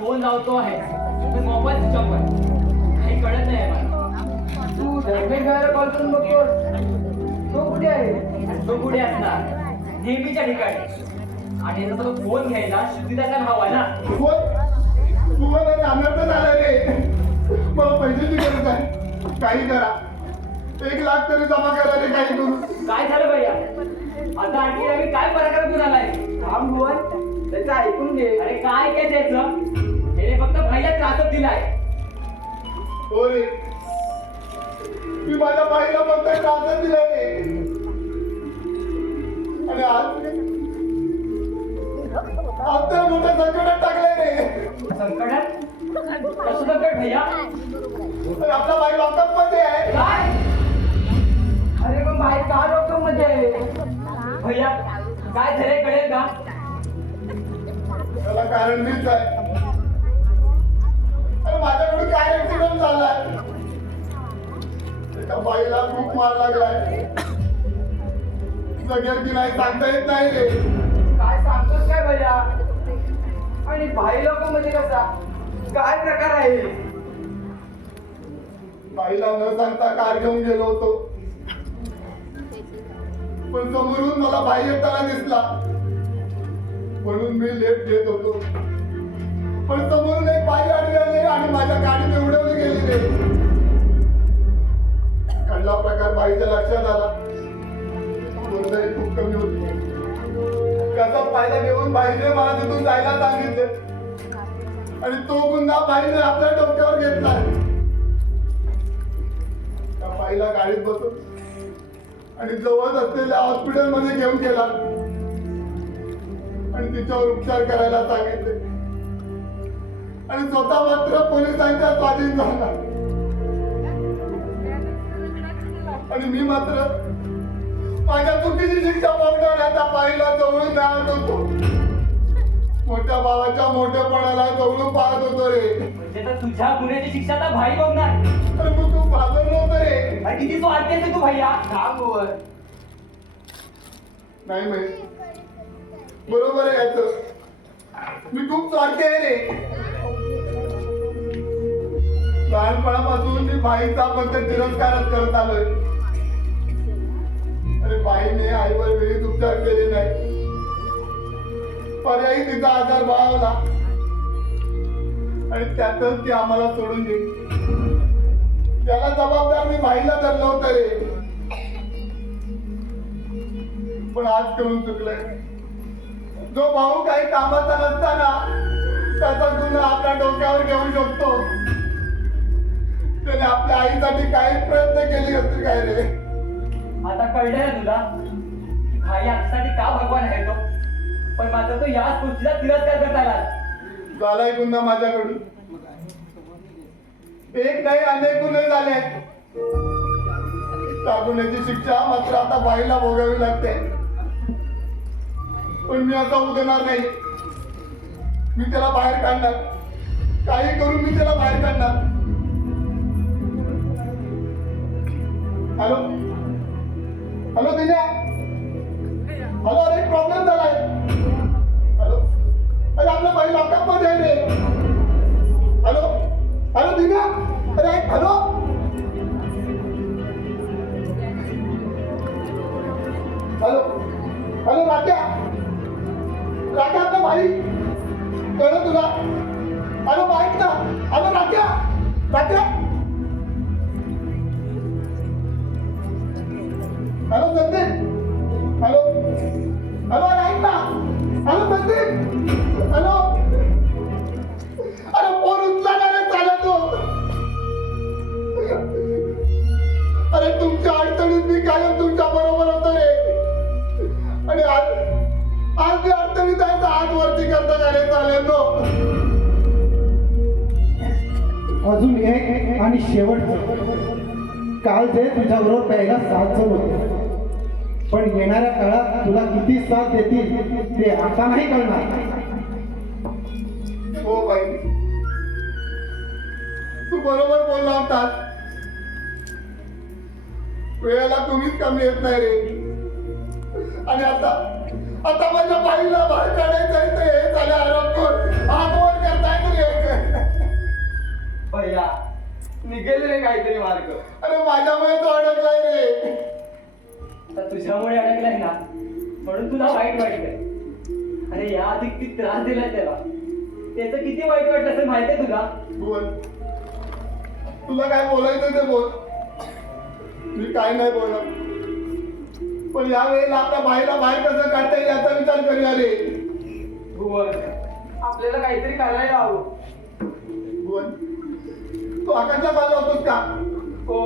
Phone लावतो आहे पण मोबाईल स्विच ऑफ आहे. काही कळत नाही आहे मला. तू धर्मेश भाईला कॉल करून बघतो. तो कुठे आहे? तो कुठे असणार? नेहमीच्या ठिकाणी. आणि आता तो फोन घ्यायला शुद्धीदाचा भाव आहे ना. तू मला अनर्थ झाला रे. मला पैशाची गरज आहे. काही करा. 1,00,000 तरी जमा करा रे काही करू. काय झालं भैया? आता आणखी आम्ही काय प्रकार करून आलाय? थांब भुवन, त्याचं ऐकून घे. अरे काय काय त्याचं? हे फक्त भैया त्रासच दिलाय. हो रे, मी माझ्या बाईला फक्त त्रासच दिलाय रे. आणि आज तर मोठ्या संकटात टाकलंय रे. संकटात? कसं संकट भैया? तर आपला बाई लॉकअप मध्ये आहे. काय? अरे पण भाई का डॉक्टर मध्ये आहे? भैया काय झालंय कळेल का? त्याला कारण मीच आहे. अरे माझ्याकडून काय ऍक्सिडेंट झालाय. एका बाईला खूप मार लागलाय. जगेल की नाही सांगता येत नाही रे. काय सांगतोस काय भैया? आणि भाई लोक मध्ये कसा काय प्रकार आहे? बाईला न सांगता कार घेऊन गेलो होतो. पण समोरून मला बाई येताना दिसला म्हणून मी लेफ्ट घेत होतो. पण समोरून एक बाई आडवी आली आणि माझ्या गाडीत उडवली गेली रे. घडला प्रकार बाईच्या लक्षात आला. वजनही खूप कमी होती. त्याचा फायदा घेऊन बाईने मला तिथून जायला सांगितले आणि तो गुन्हा बाईने आपल्या डोक्यावर घेतला. त्या बाईला गाडीत बसून आणि जवळ असलेल्या हॉस्पिटलमध्ये घेऊन गेला आणि तिच्यावर उपचार करायला सांगितले आणि स्वतः मात्र पोलिसांच्या स्वाधीन झाला. आणि मी मात्र माझ्या चुकीची शिक्षा पावण्याच्या बाईला जवळून राहत होतो. मोठ्या भावाच्या मोठेपणाला जवळून पाहत होतो रे. म्हणजे तर तुझ्या गुन्ह्याची शिक्षा तर भाई बघणार. अरे मग तू घाबरलो होतो रे. अरे किती स्वार्थी आहे तू भैया. थांब भुवन. नाही माहित. बरोबर आहे याचं. मी खूप स्वार्थी आहे रे. लहानपणापासून मी बाईचा फक्त तिरस्कारच करत आलोय. अरे बाईने आईवर वेळीच उपचार केले नाही. पर्यायी तिचा आजार बळावला आणि त्यातच ती आम्हाला सोडून गेली. त्याला जबाबदार मी बाईला धरलं होतं रे. पण आज करून चुकलंय. जो भाऊ काही कामाचा नसताना त्याचा गुन्हा आपल्या डोक्यावर घेऊ शकतो त्याने आपल्या आईसाठी काही प्रयत्न केले असते काय रे. आता कळलं ना तुला भाई आजसाठी का भगवान आहे तो. पण मात्र तो याच गोष्टीचा तिरस्कार करत आला. झालाय गुन्हा माझ्याकडून. एक नाही अनेक गुन्हे झाले. त्या गुन्ह्याची शिक्षा मात्र आता बाईला भोगावी लागते. पण मी आता उगणार नाही. मी त्याला बाहेर काढणार. काही करून मी त्याला बाहेर काढणार. Hello hello Dinya. हॅलो अरे प्रॉब्लेम झालाय. हॅलो अरे आपल्या बाई लॉकअप मध्ये आहे रे. Hello hello Dinya. अरे hello hello hello Raja. Raja आपला भाई कळलं तुला. हॅलो बाईक ना. Hello Raja Raja. Hello Sandeep. Hello hello ऐक ना. हॅलो संदीप. हॅलो अरे फोन उचला ना रे चालत तो. अरे तुमच्या अडचणीत मी कायम तुमच्या बरोबर होतो रे. आणि आज आज मी अडचणीत आहे तर हात वरती करता का रे चालेल नो. अजून एक आणि शेवटचं. काल जे तुझ्याबरोबर पहिला 7 जण होते पण येणाऱ्या काळात तुला किती साथ देतील ते आता नाही कळणार. हो बाई तू बरोबर बोलला होतास. वेळेला तुम्हीच कमी येत नाही रे. आणि आता माझ्या बाईला बाहेर काढायचं आहे ते झाले आरोप करून हात वर करतायत रे. निघेल रे काहीतरी मार्ग. अरे माझ्यामुळे तो अडकलाय रे. तर तुझ्यामुळे अडकलाय ना म्हणून तुला वाईट वाटतंय. अरे या आधी किती त्रास दिलाय त्याला, त्याचं किती वाईट वाटलं असेल माहितीये तुला. भुवन, तुला काय बोलायचं ते बोल. मी काय नाही बोलणार, पण या वेळेला आपल्या बाईला बाहेर कसं काढता येईल याचा विचार करूया रे. भुवन, आपल्याला काहीतरी करायला हवं. भुवन, तू आकाशच्या बाजूला होतोस का? हो,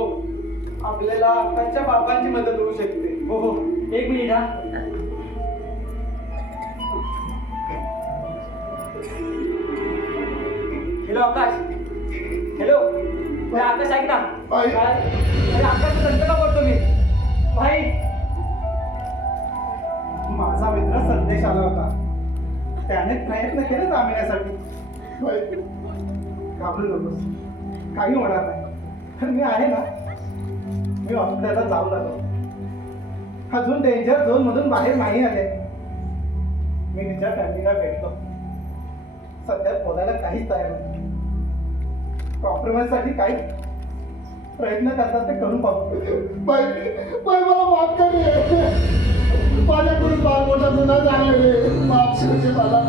आपल्याला आकाशच्या बाबांची मदत होऊ शकते. हो हो, एक मिनिट हा. हॅलो आकाश. हॅलो अरे आकाश ऐक ना. भाई. अरे आकाश नंतर का बोलतो मी भाई. माझा मित्र संदेश आला होता, त्याने प्रयत्न केले जामिण्यासाठी. बाई, घाबरू नकोस, काही होणार नाही. पण मी आहे ना, मी हॉस्पिटलला जाऊन आलो. अजून डेंजर झोन मधून बाहेर नाही आले. मी तिच्या फॅमिलीला भेटलो. सध्या बोलायला काहीच तयार नाही. कॉम्प्रोमाइज साठी काही प्रयत्न करतात ते करून पाहू. बाई, बाई मला माफ कर रे. माझ्याकडून फार मोठा गुन्हा झाला रे. माफ कर रे मला,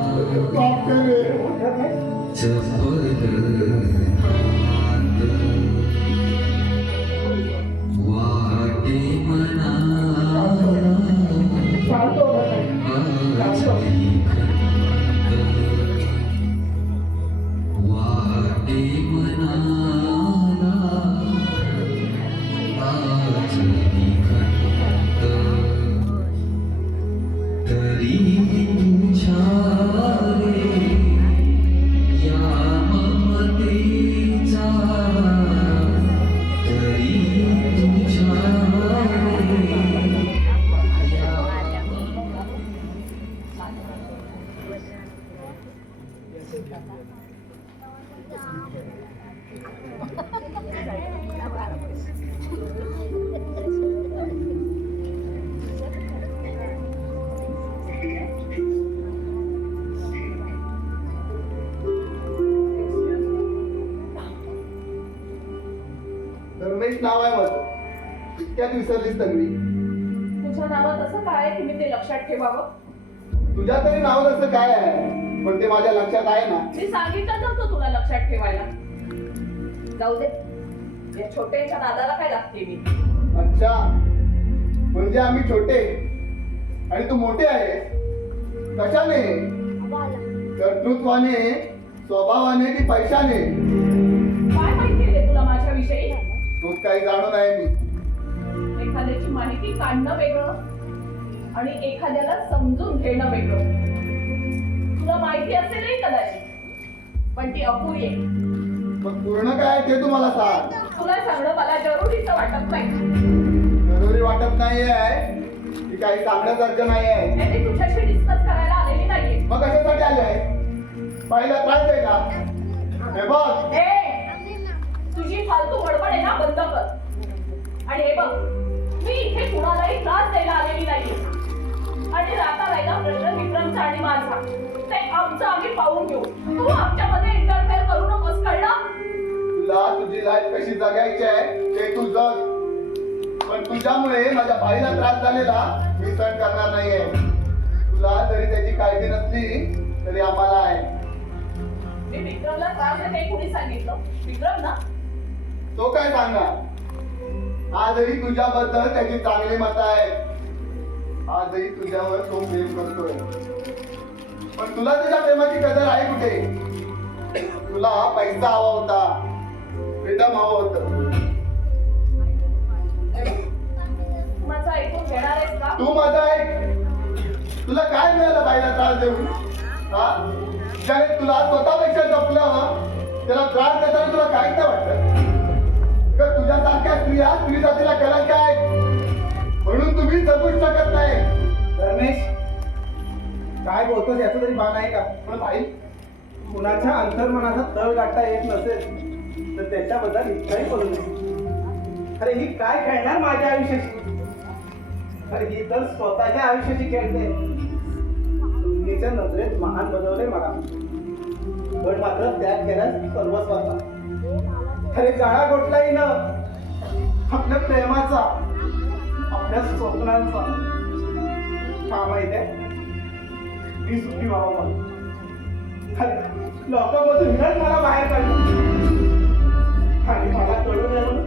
माफ कर रे. शांत हो बाई. शांत हो. रमेश नाव आहे माझं. इतक्यात विसरलीस तन्वी. तुझ्या नावात असं काय आहे की मी ते लक्षात ठेवावं? तुझ्या तरी नावात असं काय आहे, पण ते माझ्या लक्षात आहे ना. मी सांगितलं नव्हतं तुला लक्षात ठेवायला. जाऊ दे, या छोट्याच्या नादाला काय लागते मी. अच्छा, म्हणजे आम्ही छोटे आणि तू मोठे आहे. कशाने? कर्तृत्वाने, स्वभावाने की पैशाने? काय माहिती रे तुला माझ्याविषयी? तूच काही जाणून आहे मी. एखाद्याची माहिती काढणं वेगळं आणि एखाद्याला समजून घेणं वेगळं. तुला माहिती असेलही कदाचित, पण ती अपुरी आहे. मग पूर्ण काय ते तू मला सांग. तुला सांगणं मला जरुरीचं वाटत नाही. जरुरी वाटत नाहीये की काही सांगण्यासारखं नाही आहे. मी तुझ्याशी डिस्कस करायला आलेली नाहीये. मग कशासाठी आले? पहिला त्रास आहे का? हे बघ, तुझी फालतू बडबड आहे ना, बंद कर. आणि हे बघ, मी इथे कुणालाही त्रास द्यायला आलेली नाही. आणि राहता राहिला प्रश्न विक्रमचा आणि माझा, ते आमचं आम्ही पाहून घेऊ. तू आमच्यामध्ये इंटरफेअर करू नकोस, कळलं? तुला तुझी लाईफ कशी जगायची आहे ते तू जग, पण तुझ्यामुळे माझ्या बाईला त्रास झालेला मी सहन करणार नाहीये. तुला जरी त्याची काळजी नसली तरी आम्हाला आहे. मी विक्रमला त्रास देते हे कुणी सांगितलं? विक्रम ना? तो काय सांगणार? आजही तुझ्याबद्दल त्याची चांगली मत आहे. आजही तुझ्यावर तो प्रेम करतोय, पण तुला त्याच्या प्रेमाची कदर आहे कुठे? तुला पैसा हवा होता, फ्रीडम हवं होतं. माझं ऐकून घेणार आहेस का? तू माझा ऐक. तुला काय मिळालं बाईला त्रास देऊन? हा, ज्याने तुला स्वतःपेक्षा जपलं त्याला त्रास देताना तुला काहीच नाही वाटत का? तुझ्यासारख्या स्त्रिया स्त्री जातीला कलंक आहेत म्हणून तुम्ही जगूच शकत नाही. रमेश, काय बोलतोस याचं तरी भान आहे का? पण भाई, कुणाच्या अंतर्मनाचा तळ गाठता येत नसेल तर त्याच्याबद्दल इतकाही बोलू नये. अरे ही काय खेळणार माझ्या आयुष्याशी? अरे ही तर स्वतःच्या आयुष्याची खेळते. मुलीच्या नजरेत महान बनवले मला, पण मात्र त्याग केल्यास सर्वस्वाचा. अरे गाळा गोठलाही ना आपल्या प्रेमाचा, आपल्या स्वप्नांचा. का माहितीये, मी सुखी व्हावं म्हणून. अरे लोकांमधूनच मला बाहेर काढलं आणि मला कळू नये म्हणून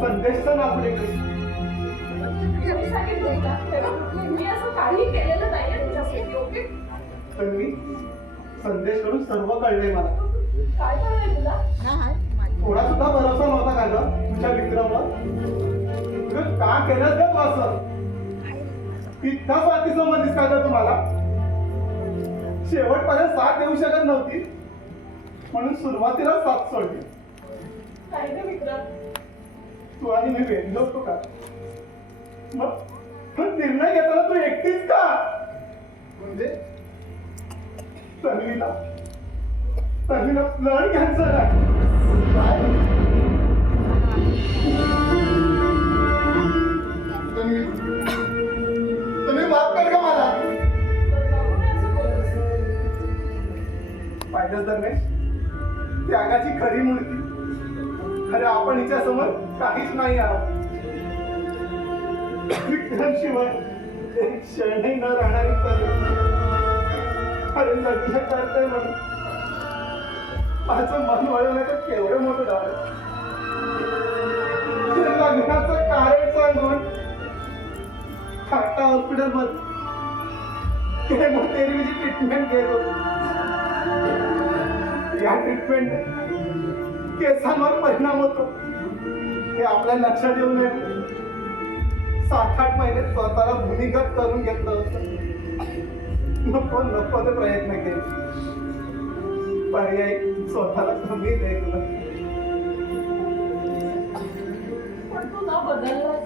संदेश तर आपल्याकडे. मी सांगितलं तुला, तेव्हा मी असं काही केलेलं नाहीये तुझ्यासाठी. ओके, पण मी संदेश करून सर्व कळले मला. काय कळलंय तुला? थोडा सुद्धा भरोसा नव्हता का ग तुझ्या विक्रमवर? तुझं का केलं ग तू असं? इतका स्वार्थी समज दिसता का तुम्हाला? शेवटपर्यंत साथ देऊ शकत नव्हती म्हणून सुरुवातीला साथ सोडली. काय ग विक्रम, तू आणि मी भेटलो होतो का? मग निर्णय घेताना तू एकटीच का? म्हणजे तन्वीला ब्लड कॅन्सर आहे. काय? तुम्ही माफ कर का मला? पाहिलं धर्मेश, त्यागाची खरी मूर्ती. अरे आपण हिच्या समोर काहीच नाही आहोत. विक्रमशिवाय एक क्षणही न राहणारी तन्वी. अरे लग्न करते म्हणून माझं मन वळवण्याचं केवढं मोठं झालं. लग्नाचं कारण सांगून टाटा हॉस्पिटल मध्ये केमोथेरपीची ट्रीटमेंट घेत होतो. या ट्रीटमेंट केसांवर परिणाम होतो हे आपल्या लक्षात येऊ नये. 7-8 महिने स्वतःला भूमिगत करून घेतलं होतं. नको ते प्रयत्न केले. पर्याय स्वतःला कमी द्यायला. पण तू न बदललास,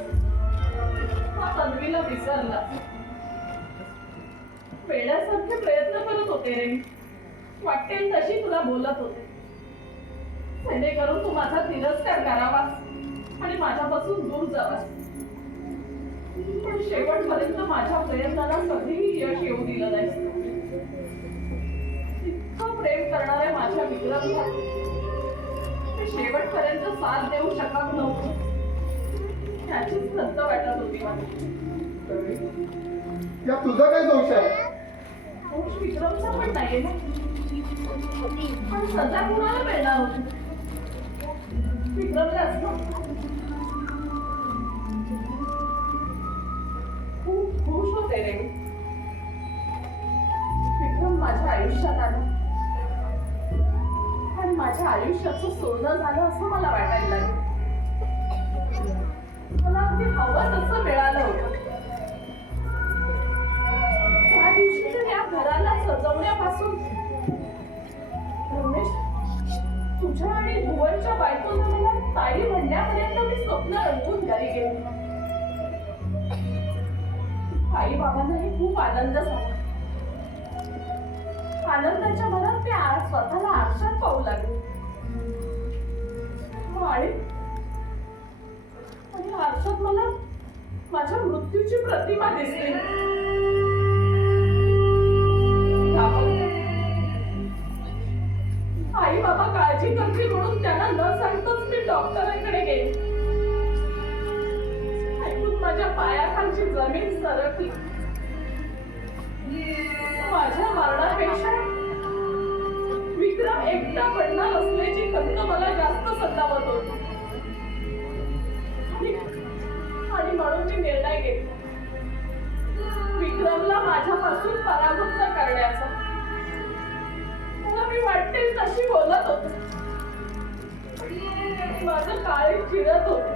हा तन्वीला विसरलास. वेड्यासारखे प्रयत्न करत होते रे मी. वाटेल तशी तुला बोलत होते, जेणेकरून तू माझा तिरस्कार करावास आणि माझ्यापासून दूर जावास. पण शेवटपर्यंत माझ्या प्रयत्नाला कधीही यश येऊ दिलं नाही. इतकं प्रेम करणाऱ्या माझ्या विक्रमला मी शेवटपर्यंत साथ देऊ शकत नव्हतो. त्याचीच खंत वाटत होती मला. या तुझा काय दोष आहे? दोष विक्रमचा पण नाहीये ना. पण सजा कुणाला मिळणार होती? विक्रमला असतं. खूप खुश होते रे मी. विक्रम माझ्या आयुष्यात आला आणि माझ्या आयुष्याचं सोनं झालं असं मला वाटायला लागलं. मला अगदी हवं तसं मिळालं होतं. त्या दिवशी तर या घराला सजवण्यापासून रमेश, तुझ्या आणि भुवनच्या बायकोनं मला ताई म्हणण्यापर्यंत मी स्वप्न रंगून घरी गेले. आई बाबांनाही खूप आनंद झाला. आनंदाच्या भरात मी स्वतःला आरशात पाहू लागले. आणि आरशात मला माझ्या मृत्यूची प्रतिमा दिसली. आई बाबा काळजी करतील म्हणून त्यांना न सांगताच मी डॉक्टरांकडे गेले. ऐकून माझ्या पायाखालची जमीन सरकली. माझ्या मरणापेक्षा विक्रम एकटा पडणार असल्याची खंत मला जास्त सतावत होती. आणि म्हणून मी निर्णय घेतला विक्रमला माझ्यापासून पराभूत करण्याचा. मला मी वाटेल तशी बोलत होते. माझं काळे चिरत होते.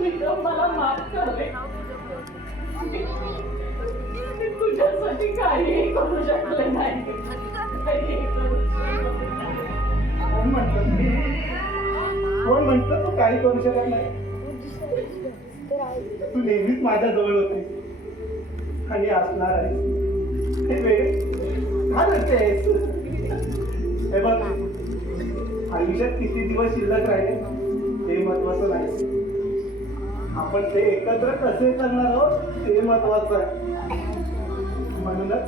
विक्रम मला माफ कर रे. मी तुझ्यासाठी काहीही करू शकले नाही. कोण म्हटलं तू काही करू शकत नाही? तू नेहमीच माझ्या जवळ होती आणि असणार आहे. हे वेळ का करतेस? हे बघ, आयुष्यात किती दिवस शिल्लक राहिले हे महत्वाचं नाही. आपण ते एकत्र कसे करणार आहोत ते महत्वाचं आहे. म्हणूनच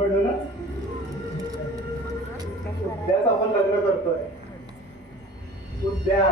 म्हणूनच उद्याच आपण लग्न करतोय. उद्या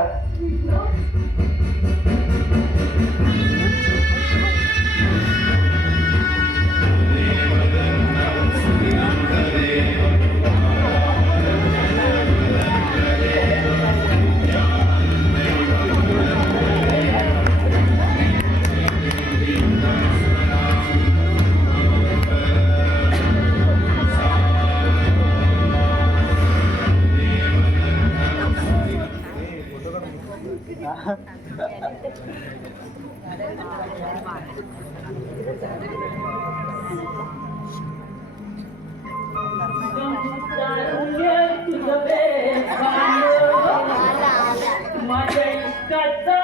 माझ्या इष्टाचा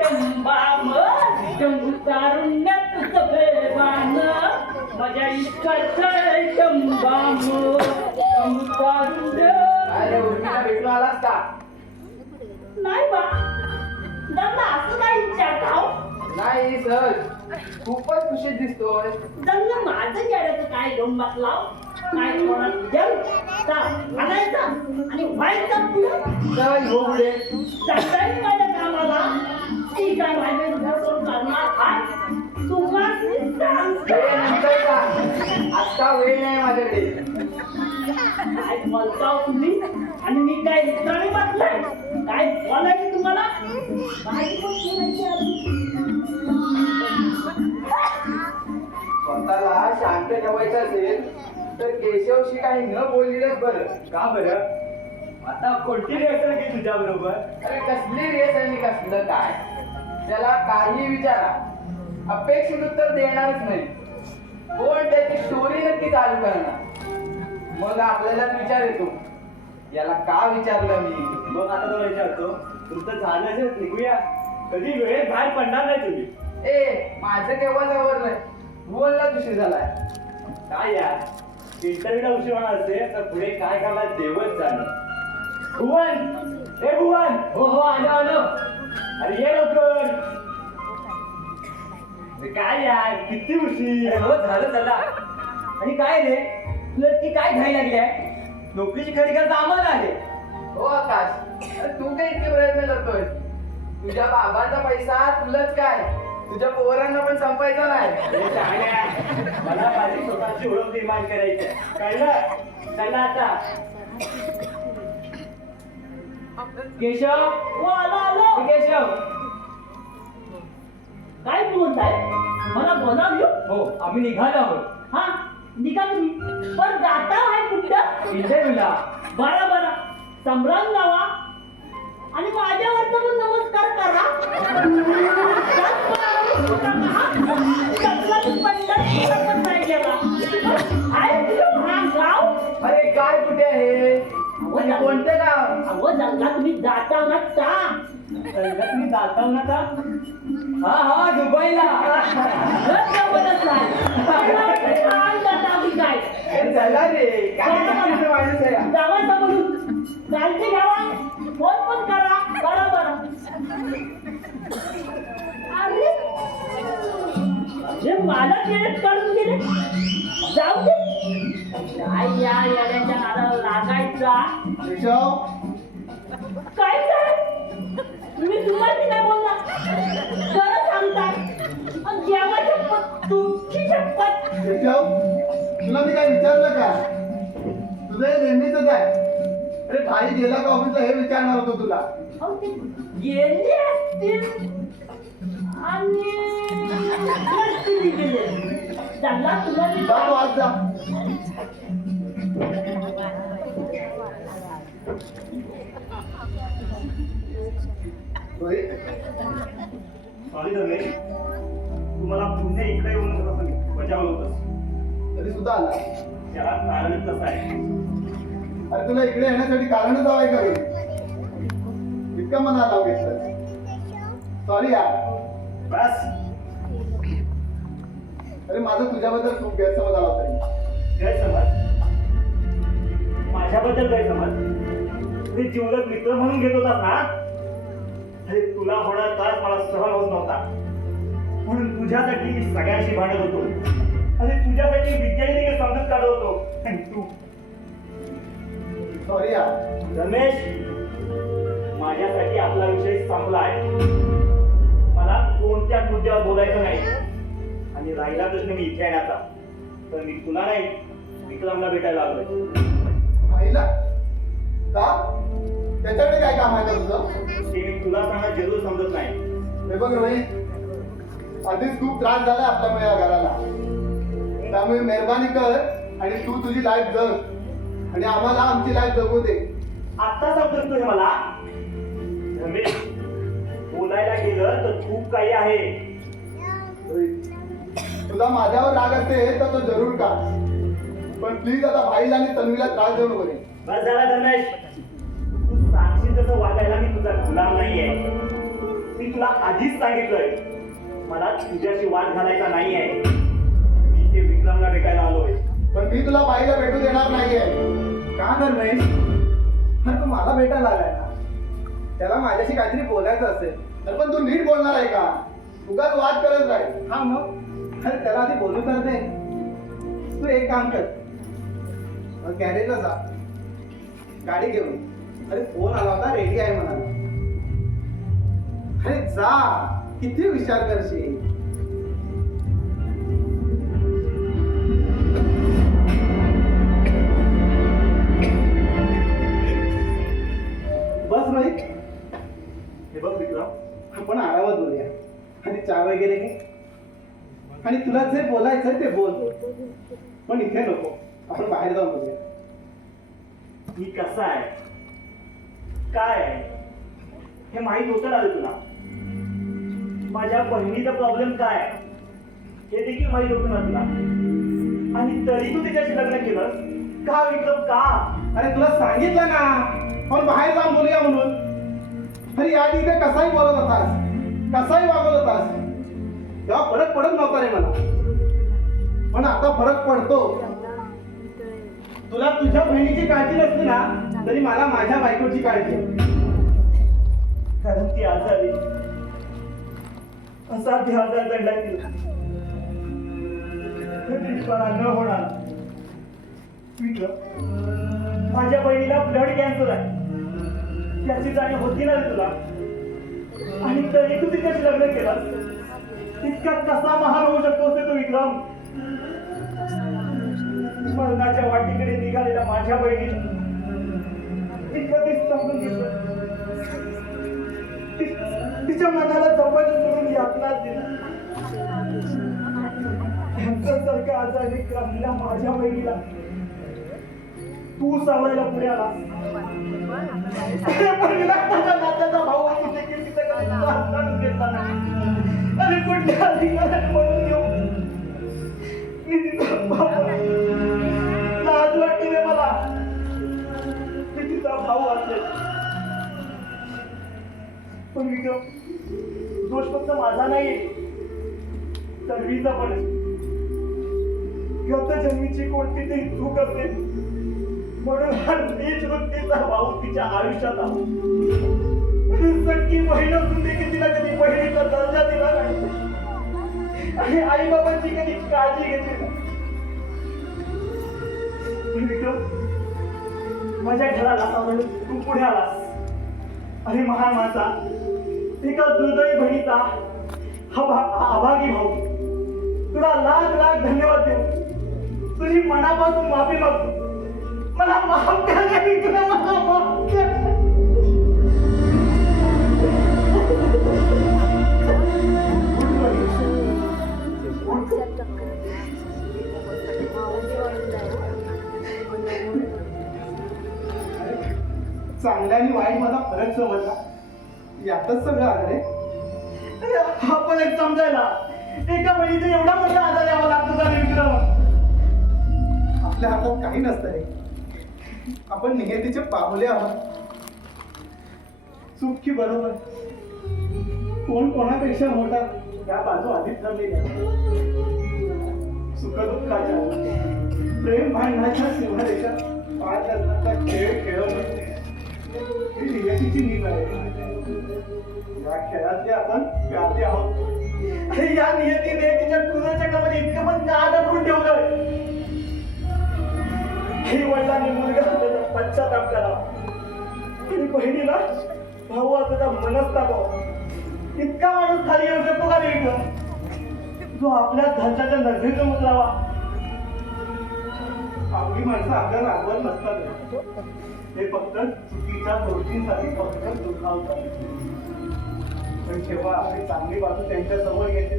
टंबाम तारुण्यात तुझं बेबान माझ्या इष्टाचा टंबाम तारुण्य अरे उर्मिला भेटून आलास का? नाही बा त्यांना असं नाही विचारता नाही सहज खूपच खुशीत दिसतोय. त्यांना माझं येण्याचं काय घेऊन बसला काय कोणाला आणायचा आणि व्हायचा पुढे सहज हो पुढे. सकाळी माझ्या कामाला ती काय व्हायचं घर करून करणार काय तुम्हाला वेळ नंतर का? आत्ता वेळ नाही माझ्याकडे. काय बोलता तुम्ही आणि मी काय रिकामी बसलाय काय बोलायचं तुम्हाला काय पण बोलायचं स्वतःला शांत ठेवायचं असेल तर केशवशी काही न बोललेलंच बरं. का बरं? आता कोणती रिहर्सल की तुझ्या बरोबर? अरे कसली रेस आणि कसलं काय? त्याला काही विचारा अपेक्षित उत्तर देणारच नाही. कोण त्याची स्टोरी नक्की चालू करणार? मग आपल्यालाच विचार येतो याला का विचारलं मी. मग आता तुला विचारतो, तुमचं झालं असेल निघूया. कधी वेळेत बाहेर पडणार नाही तुम्ही. ए माझं केव्हाच आवडलंय. बोलला उशीर झालाय. काय यार, इंटरव्ह्यूला उशीर होणार असेल तर पुढे काय करणार देवच जाणं. भुवन, ए भुवन. हो हो आलो आलो. अरे ये लवकर. अरे काय यार, किती उशीर. हो झालं चला. आणि काय रे, तुला ती काय घाई लागली आहे? नोकरीची खरी करता आम्हाला आले. हो आकाश, अरे तू काय इतके प्रयत्न करतोय? तुझ्या बाबांचा पैसा तुलाच काय, तुझ्या पोरांना पण संपायचा नाही. हे चांगल्या. मला माझी स्वतःची ओळख निर्माण करायची आहे. कळलं? चला आता. केशव, हो आलो आलो केशव. काय बोलताय मला बोलावलं हो आम्ही निघालो आहोत हा निघा तुम्ही पण जाता आहे कुठं इंटरव्ह्यूला. बरं बरं संभ्रम लावा आणि माझ्यावरचा पण नमस्कार करा गाव अरे काय कुठे आहे आणि कोणतं गाव? अहो जंगलात तुम्ही जाता ना का संगत मी जाता ना का? हा हा दुबईला. अरे चला रे, काय नक्कीचं माणूस आहे हा. जावायचा म्हणून चालते घ्यावा फोन पण करा बरोबर अरे अरे मला केळत काढून गेले जाऊ दे काय या येण्याच्या नादाला लागायचा केशव, काय काय तुम्ही तुम्हाला काय बोलला खरं सांगताय आणि देवाच्या तुमची शपथ केशव, तुला मी काय विचारलं का? तुझं हे नेहमीच आहे. अरे भाई गेला का ऑफिसला हे विचारणार होतो तुला. अहो, ते गेले असतील आणि नसतील गेले त्यांना तुला मी जा तू आज जा. रोहित, सॉरी धर्मेश, तुम्हाला पुन्हा इकडे येऊन बजावलं होतं. तरी सुद्धा आला. त्याला कारण कसं आहे? अरे तुला इकडे येण्यासाठी कारणच हवं आहे का रे? इतकं मनाला लावू घेतलं. सॉरी यार. बस अरे माझं तुझ्याबद्दल खूप गैरसमज आला होता. गैरसमज? माझ्याबद्दल गैरसमज? ते जीवलग मित्र म्हणून घेत होता ना? अरे तुला होणार त्रास मला सहन होत नव्हता म्हणून तुझ्यासाठी मी सगळ्यांशी भांडत होतो. अरे तुझ्यासाठी विद्यार्थी समजत विचारलं होतो आणि तू सॉरी यार. रमेश, माझ्यासाठी आपला विषय संपला आहे. मला कोणत्याच मुद्द्यावर बोलायचं नाही. आणि राहिला प्रश्न मी इथे येण्याचा, तर मी तुला नाही विक्रमला भेटायला आलोय. पाहिला का त्याच्याकडे काय काम आहे का तुझं? ते मी तुला सांगणं जरूर समजत नाही. हे बघ रोहित, आधीच खूप त्रास झाला आपल्यामुळे या घराला. त्यामुळे मेहरबानी कर आणि तू तुझी लाईफ जग आणि आम्हाला आमची लाईफ जगू दे. आता समजत तुझे मला. रमेश, बोलायला गेलं तर खूप काही आहे. रोहित, तुझा माझ्यावर राग असेल तर तो जरूर का, पण प्लीज आता भाईला आणि तन्वीला त्रास देऊ नको रे. बस झाला रमेश. तू सांगशील तसं वागायला मी तुझा गुलाम नाहीये. मी तुला आधीच सांगितलंय, मला तुझ्याशी वाद घालायचा नाहीये. मी ते विक्रमला भेटायला आलोय. पण मी तुला भाईला भेटू देणार नाहीये. का कर रमेश? अरे तू मला भेटायला आलाय ना, त्याला माझ्याशी काहीतरी बोलायचं असेल. तर पण तू नीट बोलणार आहे का? उगाच वाद करत राहील. हा मग, अरे त्याला आधी बोलू तर दे. तू एक काम कर, गॅरेजला जा गाडी घेऊन. अरे फोन आला होता, रेडी आहे म्हणाला. अरे जा, किती विचार करशील. बस रोहित, हे बघ विक्रम, आपण आरामात बोलूया आणि चहा वगैरे घे. आणि तुला जे बोलायचं ते बोल, पण इथे नको. आपण बाहेर जाऊन बोलूया. मी कसा आहे, काय आहे, हे माहित होतं ना रे तुला. माझ्या बहिणीचा प्रॉब्लेम काय आहे हे देखील माहित होतं ना तुला. आणि तरी तू तिच्याशी लग्न केलं का विक्रम, का? अरे तुला सांगितलं ना आपण बाहेर जाऊन बोलूया म्हणून. अरे या इथे कसाही बोलत होतास, कसाही वागवत होतास, तेव्हा फरक पडत नव्हता रे मला. पण आता फरक पडतो. तुला तुझ्या बहिणीची काळजी नसते ना, तरी मला माझ्या बायकोची काळजी आहे. कारण ती आजारी, असाध्य आजार दंडात तिला. कधीपणा न होणार. विक्रम, माझ्या बहिणीला ब्लड कॅन्सर आहे, त्याची जाणीव होती ना रे तुला. आणि तरी तू तिच्याशी लग्न केलं. इतका कसा महान होऊ शकतोस रे तू विक्रम. मरणाच्या वाटीकडे निघालेल्या माझ्या बहिणीला मी कधीच समजून घेतलं. तिच्या मनाला जपायचं सोडून यातनाच दिला. कॅन्सरसारखा आजार विक्रमला माझ्या बहिणीला तू सावरायला पुढे आला. नात्याचा भाऊ असून देखील तिचा काही त्रास काढून घेतला नाही. आणि कुठल्या अधिकाऱ्याने म्हणून घेऊ मी तिचा बाबा. लाज वाटते रे मला, मी तिचा भाऊ असेल. पण विक्रम, दोष फक्त माझा नाही, तन्वीचा पण आहे. गत जन्मीची कोणती तरी चूक असेल म्हणून हा नीच वृत्तीचा भाऊ तिच्या आयुष्यात आला. सख्खी बहीण असून देखील तिला कधी बहिणीचा दर्जा दिला नाही आणि आई बाबांची कधी काळजी घेतली नाही. विक्रम, माझ्या घराला तू पुढे आलास. अरे महान माता, एका दुर्दैवी बहिणीचा अभागी भाऊ. तुला लाख लाख धन्यवाद देऊ. तुझी मनापासून माफी मागतो. मला माफ कर रे विक्रम, मला माफ कर. चांगल्या आणि वाईट माझा फरक समजला, यातच सगळं आलं रे. हा पण एक समजायला एका बहिणीचा एवढा मोठा आधार द्यावा लागतो का रे विक्रम? आपल्या हातात काही नसतं रे. आपण नियतीचे पाहुले आहोत. चूक की बरोबर, कोण कोणापेक्षा मोठा या बाजू आधीच ठरलेल्या. सुखदुःखाच्या, प्रेम भांडणाच्या सीमारेषा पार करण्याचा खेळ खेळवणं ही नियतीची नीव आहे. या खेळातले आपण प्यादे आहोत. अरे या नियतीने तिच्या तुझ्या चक्रामध्ये इतकं पण का अडकून ठेवलंय? भावाचं काम करावं आणि बहिणीला भावाचा मनस्ताप इतका माणूस खाली येऊ शकतो का रे जो आपल्या घरच्याच्या नजरेतून उतरावा. आपली माणसं आपल्याला रागवत नसतात. ते फक्त चुकीच्या गोष्टींसाठी फक्त दुखावतात. पण जेव्हा आपली चांगली बाजू त्यांच्या समोर येते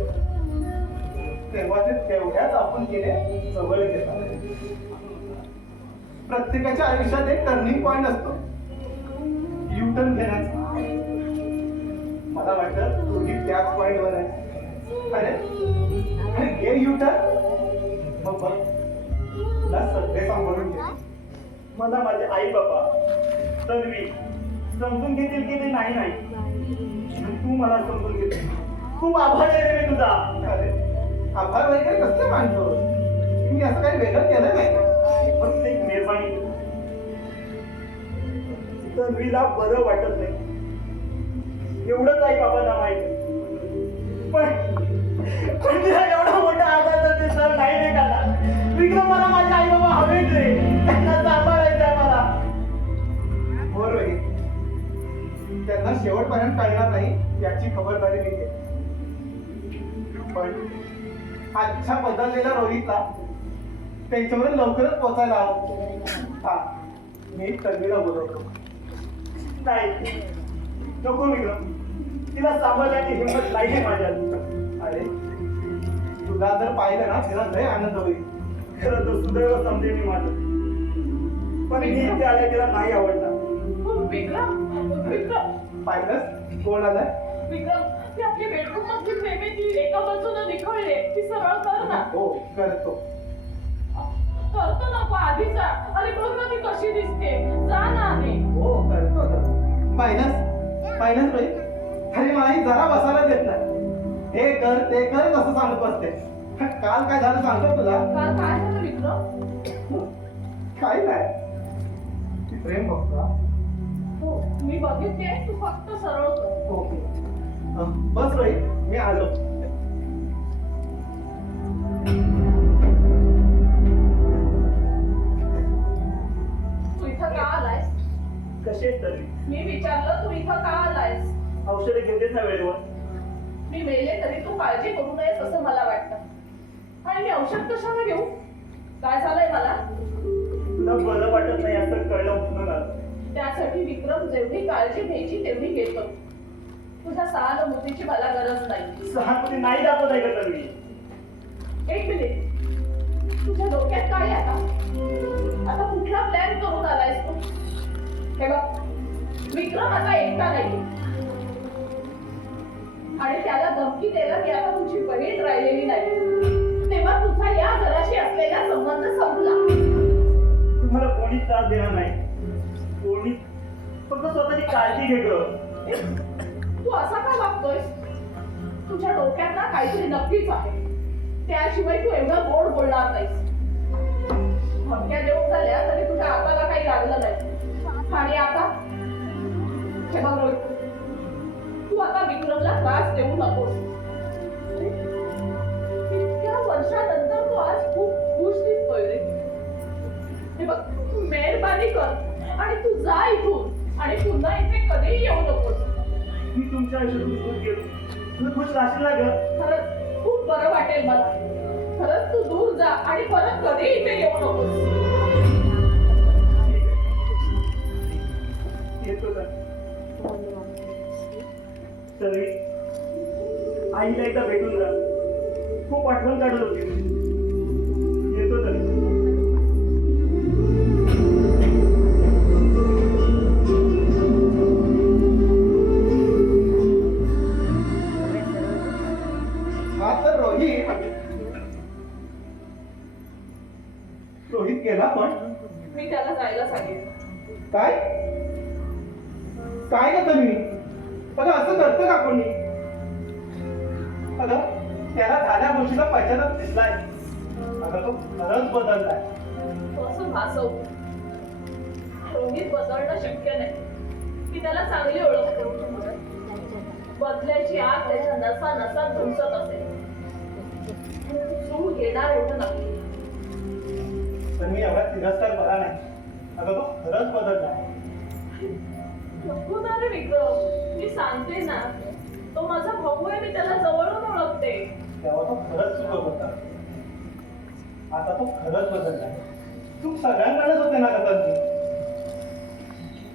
तेव्हा ते तेवढ्याच आपण केले जवळ घेतात. प्रत्येकाच्या आयुष्यात एक टर्निंग पॉइंट असतो, यू टर्न घेण्याचा. मला वाटतं तुम्ही त्याच पॉइंटवर आहे. अरे घे यू टर्न, मग बघ तुला सगळे सांभाळून घे. मला माझे आई बाबा तन्वी समजून घेतील की ते नाही नाही पण तू मला समजून घेते. खूप आभारी आहे रे मी तुझा. अरे आभार वगैरे कसले मानतो? मी असं काही वेगळं केलं नाही. फक्त एक मेहरबानी तन्वीला बरं वाटत नाही एवढंच आई बाबांना माहिती. पण तिला एवढा मोठा आजार ते सर नाही रे करणार. विक्रमाला माझे आई बाबा हवेच रे, त्यांना सांभाळायचं आहे मला. हो रोहित, त्यांना शेवटपर्यंत कळणार नाही याची खबरदारी मी घेते. पण आजच्या बदललेल्या रोहितला त्यांच्यावर लवकरच पोचायला हवं. हा, मी तन्वीला बोलवतो. नाही नको विक्रम, तिला सांभाळण्याची हिंमत नाही माझ्यात. अरे तुला जर पाहिलं ना तिला लय आनंद होईल. खरं तर सुदैव समजे मी माझं, पण मी इथे आले तिला नाही आवडणार. विक्रम पाहिलंच कोण आलाय? विक्रम ती आपली बेडरूम मधली प्रेमे ती एका बाजूला निखळले, ती सरळ कर ना. हो करतो. करतो नको आधीचा. अरे बघ ना ती कशी दिसते. जा ना आधी. हो करतो तर. पाहिलंच रोहित, अरे मलाही जरा बसायला देत नाही. हे कर ते कर कसं सांगत बसते. काल काय झालं सांगतो तुला? काल काय झालं विक्रम? काही नाही, ती प्रेम बघता. हो मी बघितले, तू फक्त सरळ कर. ओके बस रोहित, मी आलो. तू इथं का आलायस? कशी आहेत तरी? मी विचारलं तू इथं का आलायस? औषधे घेतेस ना वेळेवर? मी मेले तरी तू काळजी करू नयेस असं मला वाटतं. आणि मी औषध कशाला घेऊ? काय झालंय मला? तुला बरं वाटत नाही असं कळलं म्हणून आलं. त्यासाठी विक्रम जेवढी काळजी घ्यायची तेवढी घेतो. तुझ्या सहानुभूतीची मला गरज नाही. सहानुभूती नाही दाखवत आहे का तन्वी? एक मिनिट, तुझ्या डोक्यात काय आहे आता? आता कुठला प्लॅन करून आलायस तू? हे बघ, विक्रम आता एकटा नाही आणि त्याला धमकी द्यायला की आता तुझी बहीण राहिलेली नाही, तेव्हा तुझा या घराशी असलेला संबंध संपला. तुम्हाला कोणीच त्रास देणार नाही, कोणी फक्त स्वतःची काळजी घे गं. तू असा का वागतोयस? तुझ्या डोक्यात ना काहीतरी नक्कीच आहे, त्याशिवाय तू एवढं गोड बोलणार नाहीस. धमक्या देऊन झाल्या तरी तुझ्या हाताला काही लागलं नाही. आणि आता हे बघ रोहित, तू आता विक्रमला त्रास देऊ नकोस. इतक्या वर्षानंतर तू आज खूप खुश दिसतोय रे. हे बघ, मेहरबानी कर आणि तू जा इथून आणि पुन्हा इथे कधीही येऊ नकोस. मी तुमच्या आयुष्यातून दूर गेलो, तुम्ही खुश राहशील ना गं? खरंच खूप बरं वाटेल मला. खरंच तू दूर जा आणि परत कधी इथे येऊ नकोस. ठीक आहे, येतो का? तन्वी, आईला एकदा भेटून जा, खूप आठवण काढत होती. येतो तरी. हा तर रोहित गेला. पण मी त्याला जायला सांगितलं. काय काय का तुम्ही? अगं असं करतं का कोणी? अगं त्याला झाल्या गोष्टीला पश्चाताप दिसलाय. अगं तो खरंच बदललाय. तो असं भासवतो. रोहित बदलणं शक्य नाही. मी त्याला चांगली ओळखतो. बदलायची आग त्याच्या नसा नसा धुमसत असेल. सूर घेणार एवढं नक्की. तर मी एवढा तिरस्कार बरा नाही. अगं तो खरंच बदलला. नको ना रे विक्रम, मी सांगते ना, तो माझा भाऊ आहे, मी त्याला जवळून ओळखते. तेव्हा तो खरंच चुकत होता. आता तो खरंच बदलला. चूक सगळ्यांकडेच होते ना कथांची.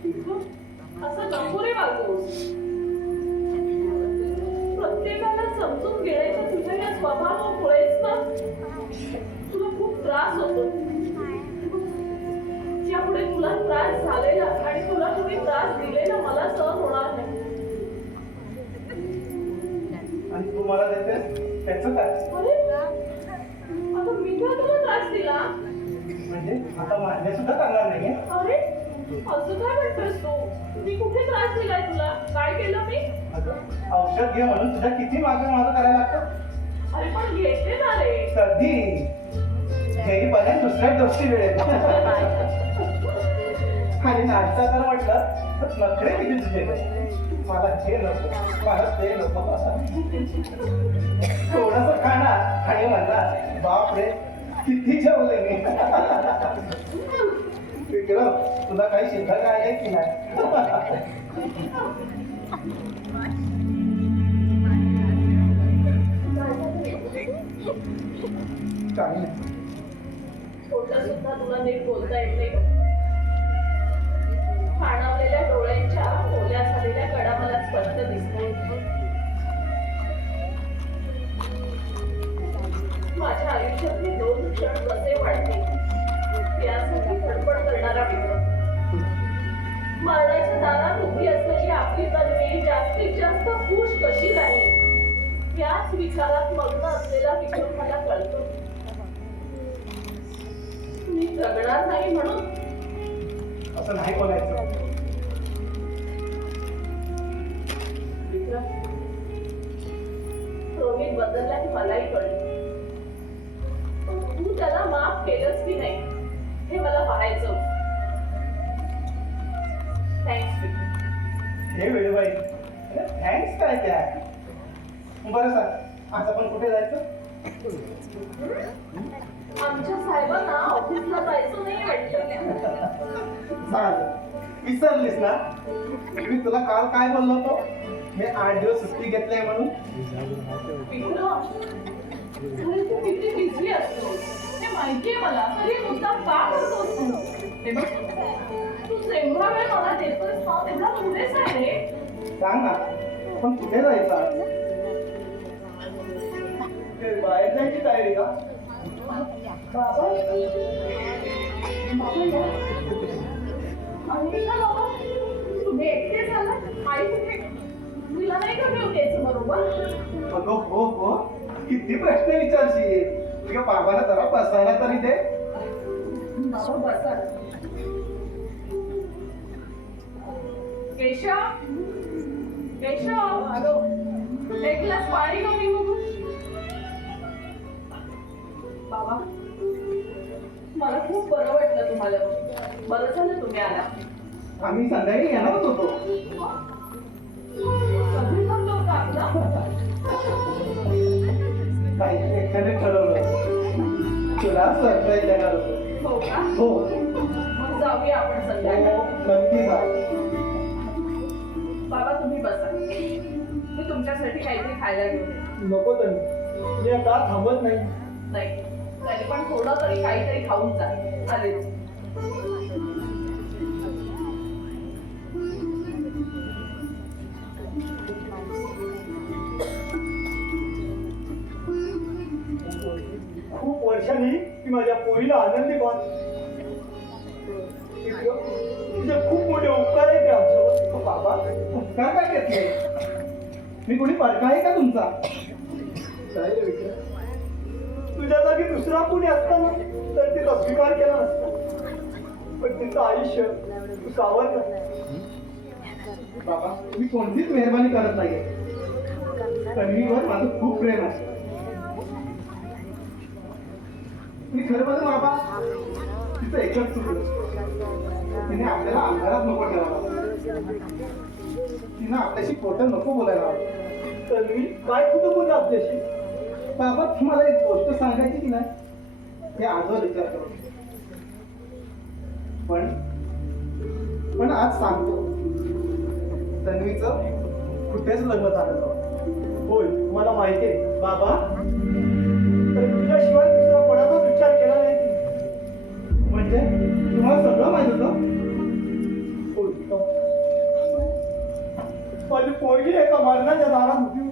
विक्रम, असं नको रे वागूस. प्रत्येकाला समजून घेण्याच्या तुझ्या या स्वभावामुळेच ना तुला खूप त्रास होतो. यापुढे तुला त्रास झालेला आणि तुला कोणी त्रास दिलेला मला सहन होणार नाही. आणि तू मला देतेस त्याचं काय? अरे आता मी का तुला त्रास दिला? म्हणजे आता मान्य सुद्धा करणार नाहीये. अरे असं काय म्हणतोस तू? मी कुठे त्रास दिलाय तुला? काय केलं मी? अगं औषध घे म्हणून तुझ्या किती मागे माझं करायला लागतं. अरे पण घेते ना रे. कधी घरी पर्यंत दुसऱ्या गोष्टी वेळेत. आणि नाश्ता कर म्हटलं तर नखरे किती तुझे. मला हे नको, मला ते नको. थोडस खाणार आणि म्हणणार बापरे किती जेवले मी. विक्रम तुला काही शिल्लक आहे की नाही? काही नाही. खोटं सुद्धा तुला नीट बोलता येत नाही. खाणावलेल्या डोळ्यांच्या ओल्या झालेल्या कडा मला स्पष्ट दिसतात. माझ्या आयुष्यातले 2 क्षण कसे वाढतील यासाठी धडपड करणारा विक्रम. मरणाच्या दारात उभी असलेली आपली तन्वी जास्तीत जास्त खुश कशी राहील याच विचारात मग्न असलेला विक्रम मला कळतो. मी जगणार नाही म्हणून असं नाही बोलायचं. विक्रम, रोहित बदलला हे मलाही कळलं. तू त्याला माफ केलंस की नाही हे मला पाहायचं. थँक्स विक्रम. हे वेळेबाई थँक्स काय त्या. बरं सांग आज आपण कुठे जायचं? आमच्या साहेबांना ऑफिसला जायचं नाही वाटतं. चालेल. विसरलीस ना मी तुला काल काय बोललो होतो? मी 8 दिवस सुट्टी घेतली म्हणून. विक्रम, अरे तू किती बिझी असतो हे माहितीये मला, तरी मुद्दाम का करतोस तू? हे बघ, तू जेवढा वेळ मला देतोस ना तेवढा पुरेसा आहे रे. सांग ना पण कुठे जायचं आज? ते बाहेर जायची तयारी का? बाबा आणि का बाबा तुम्ही एकटेच आलात? आई कुठे? तिला नाही का घेऊन यायचं बरोबर? अगं हो हो किती प्रश्न विचारशील. तुझ्या बाबाला जरा बसायला तरी दे. बाबा बसा. केशव, केशव, हॅलो, एक ग्लास पाणी कमी बघू. बाबा मला खूप बरं वाटलं तुम्हाला. बरं झालं तुम्ही आला. आम्ही संध्याकाळी येणारच होतो. कधी जमलं होतं आपलं? काही एकट्याने ठरवलं तुला सरप्राईज देणार होतो. हो का? हो मग जाऊया आपण हो संध्याकाळी. नक्की जा. बाबा तुम्ही बसा, मी तुमच्यासाठी काहीतरी खायला घेऊन येते. नको तरी मी आता थांबत नाही. नाही तरी पण थोडं तरी काहीतरी खाऊन जा. आलेच. खूप वर्षांनी ती माझ्या पोरीला आनंदी पाहत. तुझे खूप मोठे उपकार आहेत आमच्यावर. बाबा उपकार काय घेतले? मी कोणी परका आहे का तुमचा? काय रे विक्रम, तुझ्या जागी दुसरा कोणी असताना तर तिचा स्वीकार केला नसता. पण तिचं आयुष्य तू सावरलं. बाबा मी कोणतीच मेहरबानी करत नाहीये. तन्वीवर माझं खूप प्रेम आहे. मी खरं बोलतो बाबा तिचं एकच चुकलं. तिने आपल्याला अंधारात नको ठेवायला. तिनं आपल्याशी खोटं नको बोलायला. तर मी काय खोटं बोलतो आपल्याशी? बाबा तुम्हाला एक गोष्ट सांगायची की नाही हे आजवर विचार करू. पण पण आज सांगतो, तन्वीचं कुठेच लग्न झालं नव्हतं. होय मला माहिती आहे. बाबा, तर तुझ्याशिवाय दुसरा कोणाचाच विचार केला नाही ती. म्हणजे तुम्हाला सगळं माहित होतं? होय. माझी पोरगी एका मरणाच्या दारात होती.